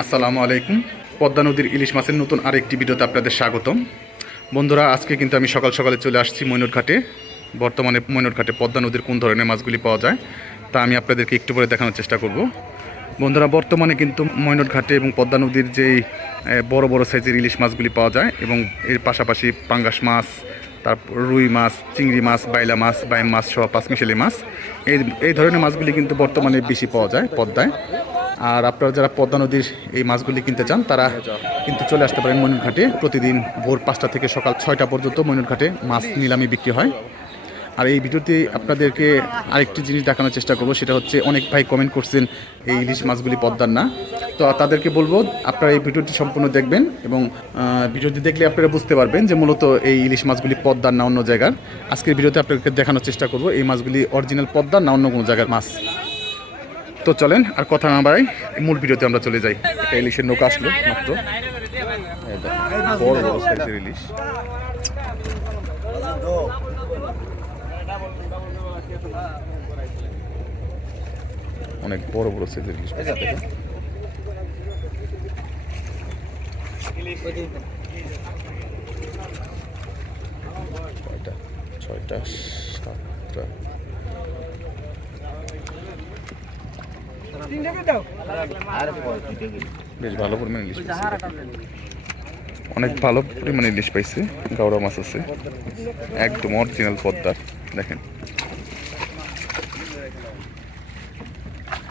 আসসালামু আলাইকুম পদ্মা নদীর ইলিশ মাছের নতুন আরেকটি ভিডিওতে আপনাদের স্বাগতম। বন্ধুরা, আজকে কিন্তু আমি সকাল সকালে চলে আসছি মৈনট ঘাটে বর্তমানে মৈনট ঘাটে পদ্মা নদীর কোন ধরনের মাছগুলি পাওয়া যায়, তা আমি আপনাদেরকে একটু পরে দেখানোর চেষ্টা করব। বন্ধুরা, বর্তমানে কিন্তু মৈনট ঘাটে এবং পদ্মা নদীর যেই বড় বড় সাইজের ইলিশ মাছগুলি পাওয়া যায় এবং এর পাশাপাশি পাঙ্গাস মাছ তারপর রুই মাছ, চিংড়ি মাছ, বাইলা মাছ, বাইম মাছ সব পাঁচ পাঁচমিশালি মাছ। এই এই ধরনের মাছগুলি কিন্তু বর্তমানে বেশি পাওয়া যায় পদ্মায়। আর আপনারা যারা পদ্মা নদীর এই মাছগুলি কিনতে চান, তারা কিন্তু চলে আসতে পারেন ময়ূরঘাটে। প্রতিদিন ভোর পাঁচটা থেকে সকাল ছয়টা পর্যন্ত ময়ূরঘাটে মাছ নিলামি বিক্রি হয়। আর এই ভিডিওতে আপনাদেরকে আরেকটি জিনিস দেখানোর চেষ্টা করব, সেটা হচ্ছে অনেক ভাই কমেন্ট করছেন এই ইলিশ মাছগুলি পদ্মার না। তো তাদেরকে বলব, আপনারা এই ভিডিওটি সম্পূর্ণ দেখবেন এবং ভিডিওটি দেখলে আপনারা বুঝতে পারবেন যে মূলত এই ইলিশ মাছগুলি পদ্মার না অন্য জায়গার। আজকের ভিডিওতে আপনাদেরকে দেখানোর চেষ্টা করব, এই মাছগুলি অরিজিনাল পদ্মার না অন্য কোনো জায়গার মাছ। তো চলেন, আর কথা না বাড়াই, মূল ভিডিওতে আমরা চলে যাই। একটা ইলিশের নৌকা আসলো মাত্র। বড় ইলিশ। অনেক বড় বড় সাইজের ইলিশ ছয়টা সাতটা। বেশ ভালো পরিমাণে ইলিশ অনেক ভালো পরিমাণে ইলিশ পাইছে। গাওড়া মাছ আছে। একদম অরিজিনাল পদ্মার, দেখেন।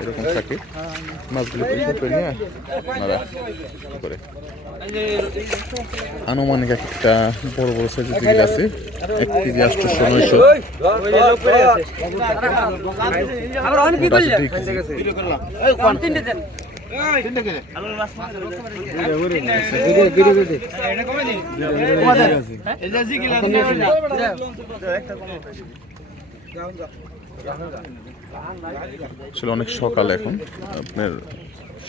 এরকম থাকে মাছগুলো পরিষ্কার করে নিয়ে আপনারা করে আনুমানিক একটা বড় বড় সাইজের দিকে আছে এক কেজি আটশোশো নয়শো। দুই কেজি। আসলে অনেক সকাল এখন। আপনার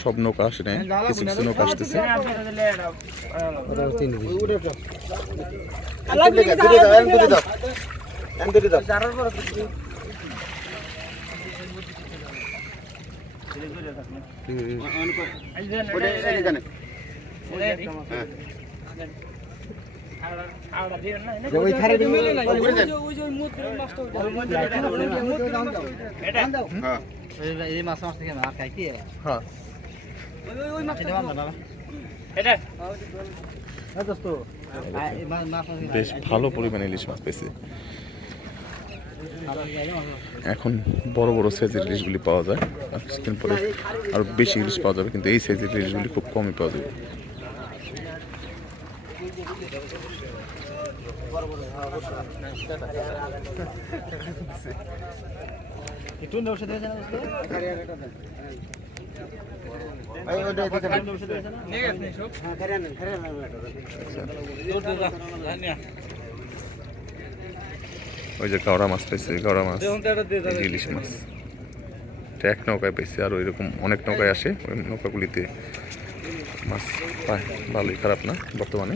সব নৌকা আসে নাই কিছু কিছু নৌকা আসতেছে। এই মাছ মাছ থেকে আর খাই কি হ্যাঁ মাছ বেশ ভালো পরিমাণে ইলিশ মাছ পেয়েছে। এখন বড় বড় সাইজের ইলিশগুলি পাওয়া যায়। আর কিছুদিন পরে আরও বেশি ইলিশ পাওয়া যাবে কিন্তু এই সাইজের ইলিশগুলি খুব কমই পাওয়া যাবে। একটু ওষুধ হয়েছে না দোস্ত ওই যে গাওড়া মাছ পাইছে গাওড়া মাছ ইলিশ মাছ। এটা এক নৌকায় পাইছে আর ওইরকম অনেক নৌকায় আসে, ওই নৌকাগুলিতে মাছ পায়। ভালোই খারাপ না বর্তমানে?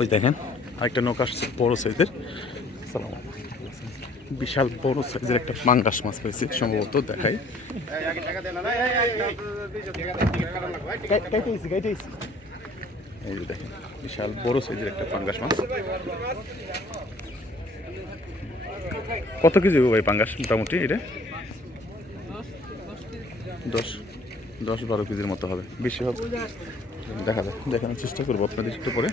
ওই দেখেন, আরেকটা নৌকা আসছে বড় সাইজের। সালাম বিশাল বড় সাইজের একটা পাঙ্গাস মাছ পেয়েছি, সম্ভবত দেখাই। এই যে দেখেন, বিশাল বড় সাইজের একটা পাঙ্গাস মাছ। কত কেজি ভাই পাঙ্গাস মোটামুটি এটা? দশ দশ বারো কেজির মতো হবে, বেশি হবে। দেখা যায় দেখানোর চেষ্টা করব আপনাদের একটু পরে।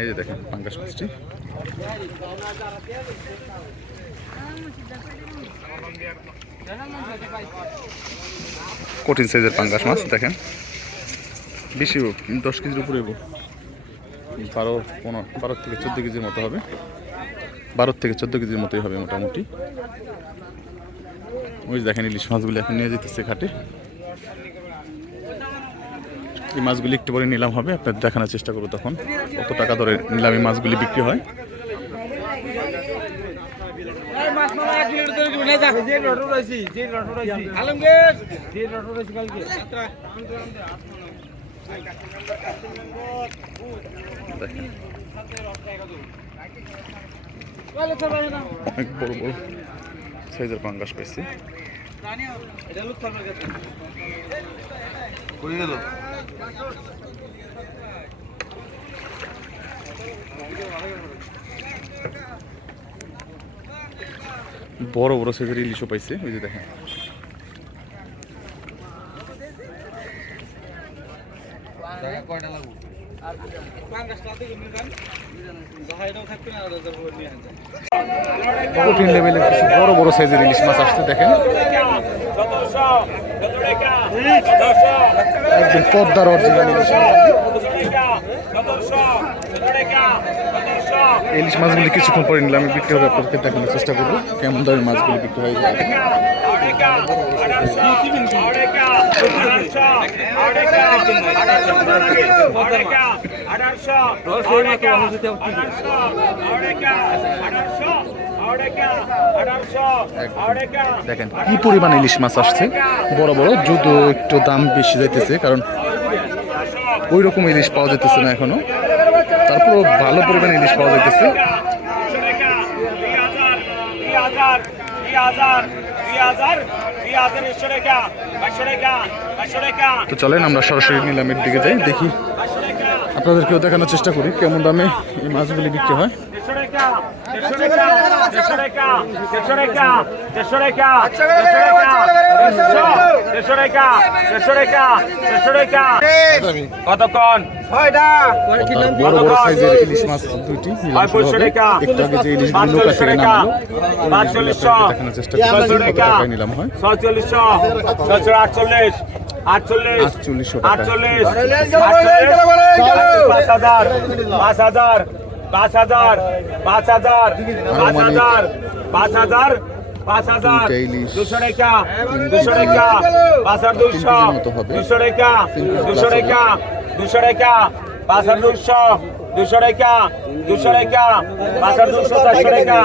এই যে দেখেন, পাঙ্গাস মাছটি। কঠিন সাইজের পাঙ্গাস মাছ, দেখেন। বেশি দশ কেজির উপরে। বারো, পনেরো, বারো থেকে চোদ্দ কেজির মতো হবে। বারো থেকে চোদ্দ কেজির মতোই হবে মোটামুটি। ওই দেখেন ইলিশ মাছগুলি এখন নিয়ে যেতেছে ঘাটে। এই মাছগুলি একটু পরে নিলাম হবে, আপনাদের দেখানোর চেষ্টা করব তখন। কত টাকা ধরে নিলাম মাছগুলি বিক্রি হয়। থাকলে যা। যে লটু রইছি যে লটু রইছি আলমগীর। সাইজের পাঙ্গাস পাইছি Thank you. বড় বড় সাইজের ইলিশও পাইছে, ওই যে দেখেন। কঠিন লেভেলের বড় বড় সাইজের ইলিশ মাছ আসছে, দেখেন। একদম পদ্মার অরিজিনাল ইলিশ মাছগুলি কিছুক্ষণ পরে নিলাম, আমি বিক্রি হবে আপনাদেরকে দেখানোর চেষ্টা করব কেমন ধরনের মাছগুলি বিক্রি হয়। দেখেন, কি পরিমাণ ইলিশ মাছ আসছে? বড় বড়, যদিও একটু দাম বেশি যাইতেছে, কারণ ওই রকম ইলিশ পাওয়া যাইতেছে না এখনও। তারপরও ভালো পরিমাণে ইলিশ পাওয়া যাইতেছে। তো চলেন, আমরা সরাসরি নিলামের দিকে যাই, দেখি আপনাদেরকেও দেখানোর চেষ্টা করি কেমন দামে এই মাছগুলি বিক্রি হয়। কতক্ষণ বড় বড় সাইজের ইলিশ মাছ দুইটি একটু আগে যে ইলিশগুলি নৌকা থেকে নামালো দেখানোর চেষ্টা করছি নিলাম হয় ছয়চল্লিশশো ছয়শো আটচল্লিশ আটচল্লিশ আটচল্লিশশো আটচল্লিশ পাঁচ হাজার পাঁচ হাজার পাঁচ হাজার পাঁচ হাজার পাঁচ হাজার পাঁচ হাজার পাঁচ হাজার। দুশো রেখা দুশো রেখা পাঁচ হাজার দুশো। দুশো রেখা দুশো রেখা দুশো রেখা পাঁচ হাজার দুশো দুশো রেখা দুশো রেখা পাঁচ হাজার দুশো চারশো রেখা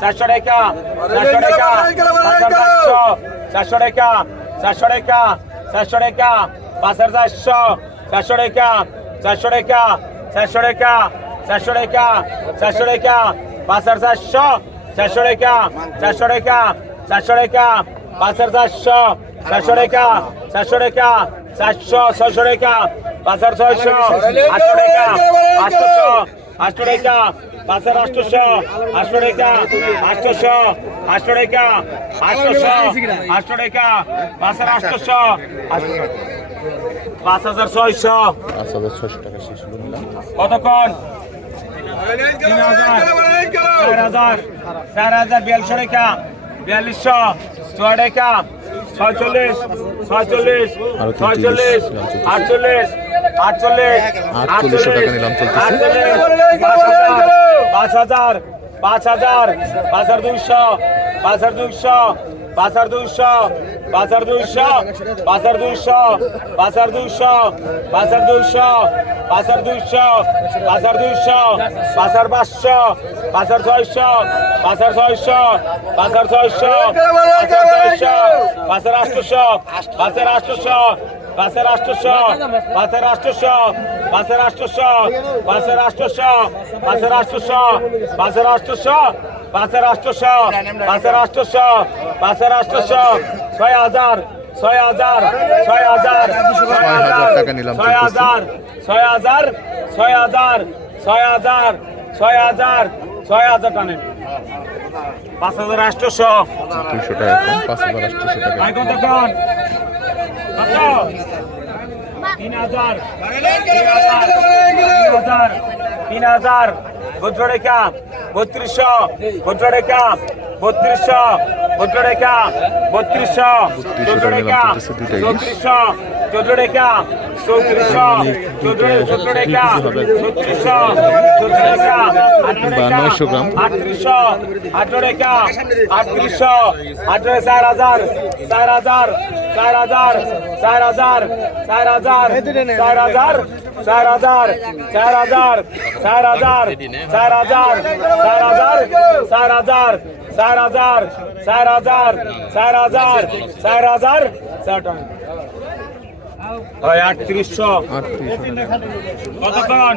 চারশো রেখা চারশো রেখা পাঁচ হাজার চারশো চারশো রেখা চারশো রেখা চারশো রেখা পাঁচ হাজার চারশো চারশো রেখা চারশো রেখা চারশো রেখা চারশো রেখা চারশো রেখা পাঁচ হাজার চারশো চারশো রেখা চারশো রেখা চারশো রেখা পাঁচ হাজার চারশো চারশো রেখা চারশো রেখা চারশো ছয়শো রেখা পাঁচ হাজার ছয়শো আটশো রেখা আটশোশো আটশো রেখা পাঁচ হাজার আটশোশো আটশো রেখা আটশোশো আটশো রেখা আটশোশো আটশো রেখা পাঁচ হাজার আটশোশো পাঁচ হাজার ছয়শো। পাঁচ হাজার ছশো টাকা শেষ কতক্ষণ? তিন হাজার চার হাজার চার হাজার বিয়াল্লিশশো রেখা বিয়াল্লিশশো ছয় রেখা ছয়চল্লিশ ছয়চল্লিশ ছয়চল্লিশ। আটচল্লিশ আটচল্লিশ। আটচল্লিশ পাঁচ হাজার পাঁচ হাজার পাঁচ হাজার দুইশো পাঁচ হাজার দুইশো পাঁচার দুইশো পাঁচার দুইশো পাঁচার দুইশো পাঁচার দুইশো পাঁচার দুইশো পাঁচার দুইশো পাঁচার দুইশো পাঁচার পাঁচশো পাঁচার ছয়শো পাঁচার ছয়শো পাঁচার ছয়শো পাঁচার ছয়শো পাঁচার আটশো পাঁচার আটশো পাঁচের আষ্টশো পাঁচের আষ্টশো পাঁচের আষ্টশো পাঁচের আষ্টশো পাঁচের আষ্টশো পাঁচের আষ্টশো হাজার আটশোশো পাঁচ হাজার আটশোশো পাঁচ হাজার আটশোশো পাঁচ হাজার আটশোশো পাঁচ হাজার আটশোশো ছয় হাজার ছয় হাজার ছয় হাজার ছয় হাজার টাকা নিলাম ছয় হাজার ছয় হাজার ছয় হাজার ছয় হাজার ছয় হাজার ছয় হাজার টানেন পাঁচ হাজার আটশোশো দুইশো টাকা পাঁচ হাজার আটশোশো টাকা তিন হাজার তিন হাজার তিন হাজার ভদ্র রেখা বত্রিশশো ভদ্র রেখা বত্রিশশো চোদ্দ টাকা বত্রিশশো চোদ্দ টাকা চৌত্রিশশো চোদ্দ টাকা চৌত্রিশশো চোদ্দ চোদ্দ টাকা চৌত্রিশশো চোদ্দ বা 900 গ্রাম। আটত্রিশশো আঠারো টাকা আটত্রিশশো আঠারো চার হাজার চার হাজার চার হাজার চার হাজার চার হাজার চার হাজার চার হাজার চার হাজার চার হাজার চার হাজার চার হাজার চার হাজার চার হাজার চার হাজার চার হাজার চার হাজার চার কতক্ষণ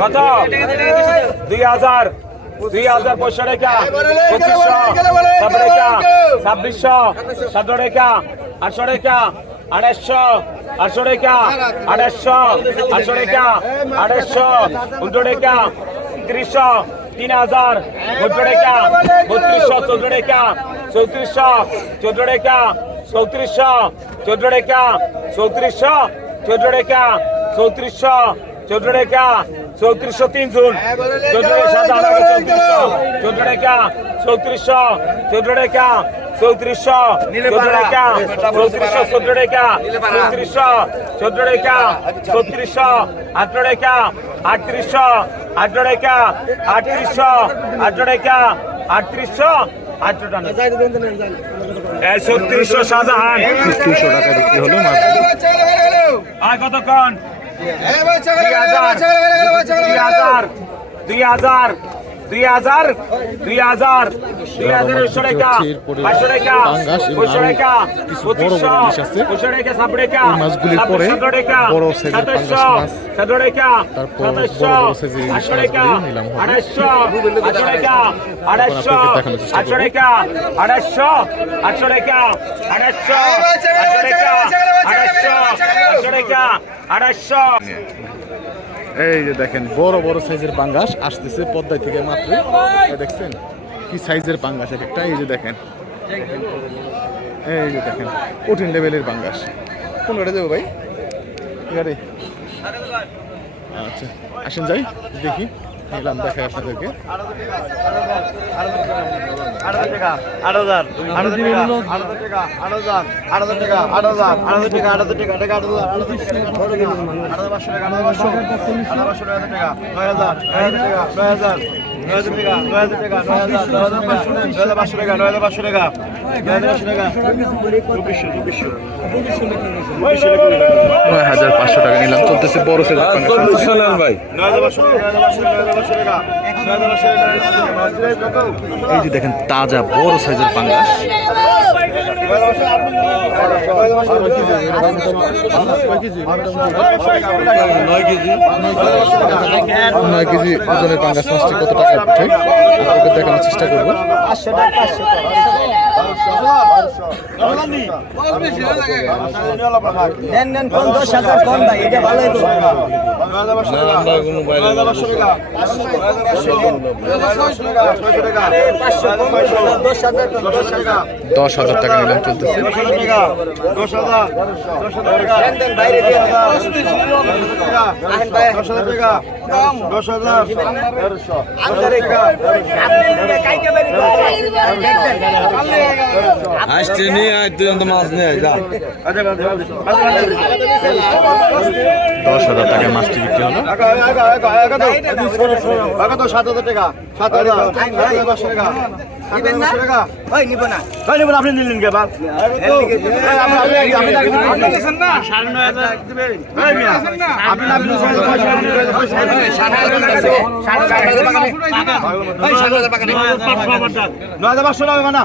কত দুই হাজার দুই হাজার পঁয়ষট্টি টাকা পঁচিশশো সাত টাকা ছাব্বিশশো সাত টাকা আটশো টাকা আড়াইশো আটশো টাকা আড়াইশো আটশো টাকা আড়াইশো উনশো টাকা তিরিশশো তিন হাজার চোদ্দ টাকা বত্রিশশো চোদ্দ টাকা চৌত্রিশশো চোদ্দ টাকা চৌত্রিশশো চোদ্দ টাকা চৌত্রিশশো চোদ্দ টাকা চৌত্রিশশো চোদ্দ টাকা চৌত্রিশশো তিন জুন। চোদ্দ চৌত্রিশশো চোদ্দ টাকা চৌত্রিশশো। চোদ্দ টাকা চৌত্রিশশো চোদ্দ টাকা চৌত্রিশশো। চোদ্দ টাকা চৌত্রিশশো চোদ্দ টাকা চৌত্রিশশো আঠারো টাকা আটত্রিশশো আঠারো টাকা আটত্রিশশো আঠারো টাকা আটত্রিশশো আঠারো টাকা ছত্রিশশো শাহজাহান টাকা বিক্রি হলো আর কতক্ষণ? দুই হাজার দুই হাজার দুই হাজার দুই হাজার দুই হাজার একশো টাকা পাঁচশো টাকা পঁয়শো টাকা পঁচিশশো পঁচিশশো টাকা সাত টাকা সাতশো টাকা সাতশো সাতশো টাকা সাতশো আটশো টাকা আড়াইশো আটশো টাকা আড়াইশো আটশো টাকা আড়াইশো আটশো টাকা আড়াইশো আটশো আড়াইশো এই যে দেখেন, বড় বড় সাইজের পাঙ্গাস আসতেছে পদ্মায় থেকে মাত্র দেখছেন, কি সাইজের পাঙ্গাস এক একটা এই যে দেখেন। এই যে দেখেন, কঠিন লেভেলের পাঙ্গাস। কোন গাড়ি যাব ভাই? গাড়ি। আচ্ছা আসেন যাই, দেখি। নিলাম দেখাই আপনাদেরকে নয় হাজার নয় হাজার নয় হাজার নয় হাজার পাঁচশো টাকা নিলাম চলতেছে বড় সে ভাই এই যে দেখেন তাজা বড় সাইজের পাঙ্গাস নয় কেজি ওজনের পাঙ্গাস মাছটি কত টাকা দেখানোর চেষ্টা করব। দশ হাজার দশ টাকা নিলাম চলতেছে। আসছে নিয়ে আয় তুই তো মাছ নিয়ে আয় দশ হাজার টাকা মাছটি বিক্রি হলো সাত হাজার টাকা সাত হাজার দশ টাকা আপনি নিলেন কে বাদ নয় হাজার পাঁচশো টাকা না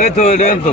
এই তো।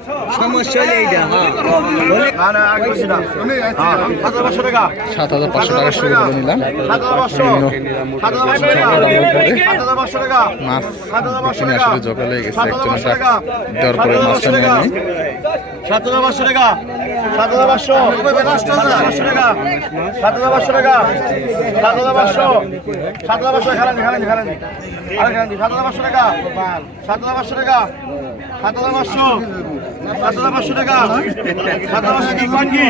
সমস্যা এইটা হাজার সাত হাজার পাঁচশো টাকা শুরু করে নিলাম হাজার হাজার হাজার মাছ হাজার টাকা আসলে জগা লেগে গেছে সাত একজনের দেওয়ার পরে মাছটা নিয়ে নেই সাত হাজার পাঁচশো টাকা সাত হাজার পাঁচশো পাঁচশো টাকা সাত হাজার পাঁচশো টাকা সাত হাজার পাঁচশো সাত হাজার পাঁচশো খেলানি আরে খেলানি সাত হাজার পাঁচশো টাকা সাত হাজার পাঁচশো টাকা সাত হাজার পাঁচশো সাত হাজার পাঁচশো টাকা সাত হাজার পাঁচশো কি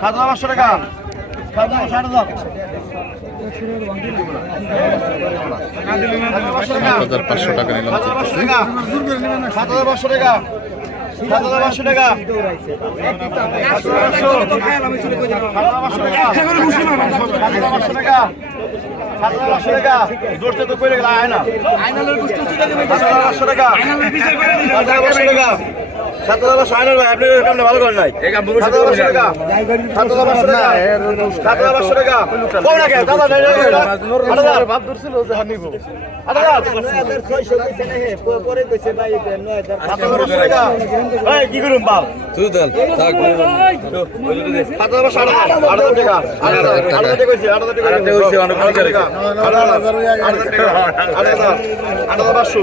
সাত হাজার পাঁচশো টাকা সাত হাজার ষাট হাজার সাত হাজার পাঁচশো টাকা নিলাম সাত হাজার পাঁচশো টাকা সাত হাজার পাঁচশো টাকা সাত হাজার পাঁচশো টাকা টাকা। সাত হাজার পাঁচশো আয়নার ভাই আপনি ভালো করেন নাই সাত পাঁচশো টাকা সাত পাঁচশো টাকা সাত পাঁচশো টাকা কম না কেন দাদা আট হাজার ভাব ধরছিল যে হার নিব আট হাজার নয় হাজার ছয়শো কইছে না হে প- পরে কইছে ভাই নয় হাজার সাত হাজার পাঁচশো টাকা এই কি করুন বাপ তুই দেন থাক পাঁচশো আট হাজার আট হাজার টাকা আট হাজার আট হাজার টাকা আট হাজার টাকা হয়েছে অনেক টাকা আট হাজার আট হাজার টাকা আট হাজার আট হাজার পাঁচশো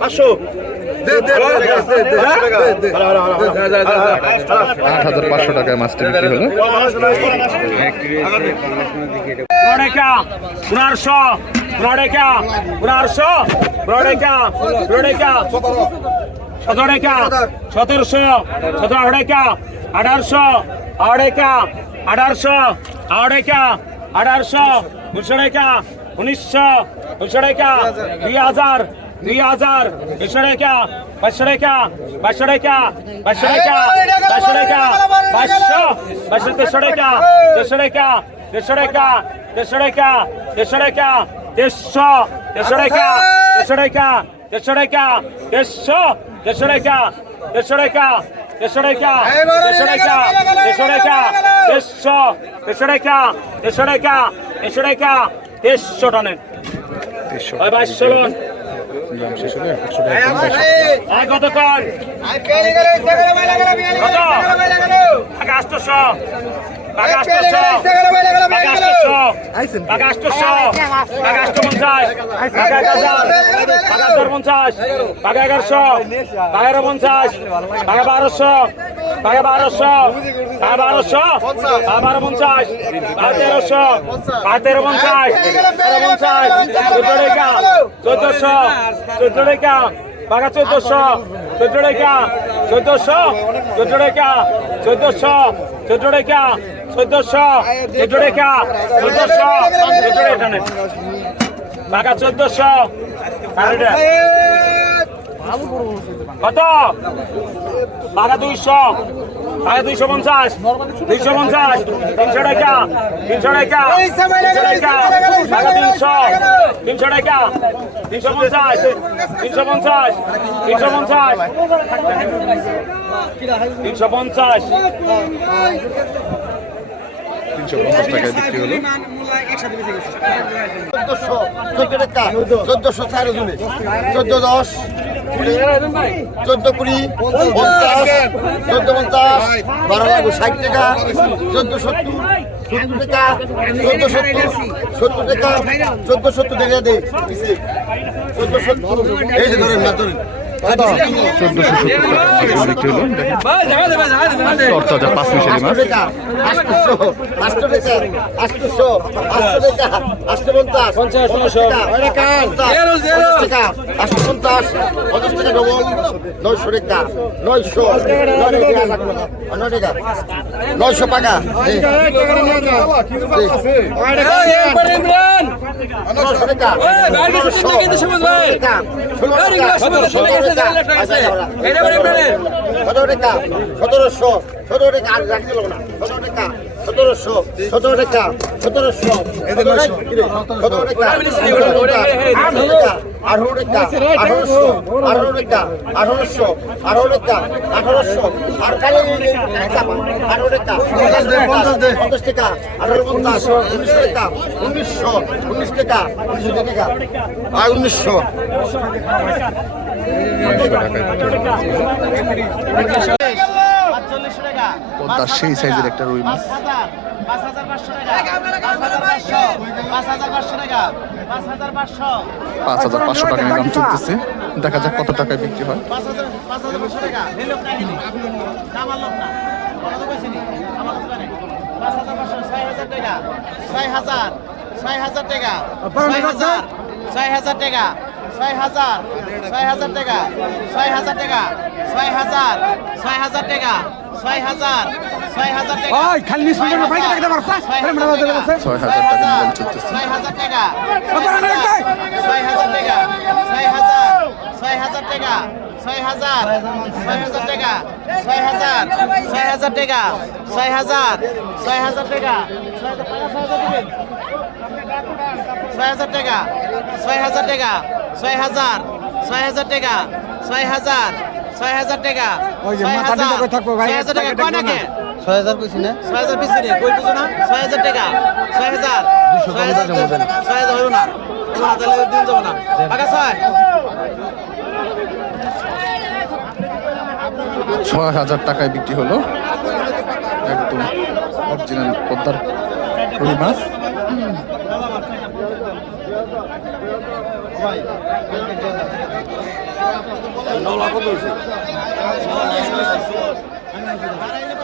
পাঁচশো আট হাজার পাঁচশো টাকায় মাছটা বিক্রি হলো। Brodeka, Brarso, Brodeka, Brarso, Brodeka, Brodeka, সতেরোটা সতেরোশো সতেরো আড়াইকা আঠারোশো আড়াইকা আঠারোশো আড়াইকা আঠারোশো উনিশশো টাকা উনিশশো উনিশশো টাকা দুই হাজার দুই হাজার দুইশো টাকা বাইশশো টাকা বাইশশো টাকা বাইশশো টাকা বাইশশো টাকা বাইশশো বাইশশো দেড়শো টাকা দেড়শো টাকা দেড়শো টাকা দেড়শো টাকা দেড়শো টাকা দেড়শো দেড়শো টাকা দেড়শো টাকা দেড়শো টাকা দেড়শো দেড়শো টাকা দেড়শো টাকা দেড়শো টাকা দেড়শো টাকা দেড়শো টাকা দেড়শো দেড়শো টাকা দেড়শো টাকা দেড়শো টাকা দেড়শো টানের তিনশো ওই বাইশশো লোন দাম শেষ হলে একশো টাকা পঞ্চাশ টাকা এগারোশো এগারো পঞ্চাশ টাকা বারোশো টাকা বারোশো টাকা বারোশো টাকা বারো পঞ্চাশ টাকা তেরোশো টাকা তেরো পঞ্চাশ তেরো পঞ্চাশ চোদ্দ টাকা চোদ্দশো চোদ্দ টাকা টাকা চোদ্দশো চোদ্দ টাকা চোদ্দশো চোদ্দ টাকা চোদ্দশো চোদ্দ টাকা চোদ্দশো। চোদ্দ টাকা চোদ্দশো। চোদ্দ টাকা নে। টাকা চোদ্দশো কত? টাকা দুইশো। টাকা দুইশো পঞ্চাশ দুইশো পঞ্চাশ, তিনশো টাকা তিনশো টাকা তিনশো তিনশো টাকা, তিনশো পঞ্চাশ তিনশো পঞ্চাশ তিনশো পঞ্চাশ তিনশো পঞ্চাশ তিনশো পঞ্চাশ টাকায় বিক্রি হলো। চোদ্দশো চোদ্দ টাকা চোদ্দশো চার জনে চোদ্দ দশ চোদ্দ কুড়ি পঞ্চাশ চোদ্দ পঞ্চাশ বারো লাগবে ষাট টাকা চোদ্দ সত্তর সত্তর টাকা চোদ্দ সত্তর সত্তর টাকা চোদ্দ সত্তর টাকা দে চোদ্দ সত্তর এই যে ধরেন না ধরেন। চোদ্দশো সত্তর। টাকা বিক্রি হলো তরতাজা পাঁচ মিশালি মাছ নয়শো টাকা নয়শো নয় টাকা টাকা টাকা সতেরো টাকা সতেরোশো সতেরো টাকা আর রাখতে পারব না। সতেরো টাকা সতেরোশো সতেরো টাকা সতেরোশো। সতেরো টাকা আঠারো টাকা আঠারোশো আঠারো টাকা আঠারোশো আঠারো টাকা আঠারোশো আর কালো আঠারো টাকা পঞ্চাশ টাকা আঠারো পঞ্চাশ উনিশশো টাকা উনিশশো উনিশ টাকা উনিশশো টাকা। আর উনিশশো। পদ্মার সেই সাইজের একটা রুই মাছ। পাঁচ হাজার পাঁচশো টাকা পাঁচ হাজার পাঁচশো পাঁচ হাজার পাঁচশো টাকা পাঁচ হাজার পাঁচশো পাঁচ হাজার পাঁচশো টাকা দাম চলতেছে। দেখা যাক কত টাকায় বিক্রি হয়। পাঁচ হাজার পাঁচ হাজার পাঁচশো টাকা। আমার হাজার ছয় হাজার টাকা। ছয় হাজার ছয় হাজার টাকা ছয় হাজার টাকা ছয় হাজার ছয় হাজার টাকা ছয় হাজার টাকা ছয় হাজার টাকা ছয় হাজার ছয় হাজার টাকা খালি ছয় হাজার টাকা ছয় হাজার টাকা ছয় হাজার টাকা ছয় হাজার টাকা ছয় হাজার ছয় হাজার টাকা ছয় হাজার ছয় হাজার টাকা ছয় হাজার ছয় হাজার টাকা ছয় হাজার টাকা ছয় হাজার টাকা ছয় হাজার টাকা ছয় হাজার ছয় হাজার টাকা ছয় হাজার ছয় হাজার টাকা ছয় হাজার ছয় হাজার টাকা কয় নাকি? ছয় হাজার কইছি না। ছয় হাজার বেশি নেই কই বুঝো না? ছয় হাজার টাকা ছয় হাজার ছয় হাজার ছয় হাজার হইব না। না, তাহলে দিন যাব না। ছয়। ছয় হাজার টাকায় বিক্রি হলো একদম অরিজিনাল পদ্মার রুই মাছ। বাড়াইলে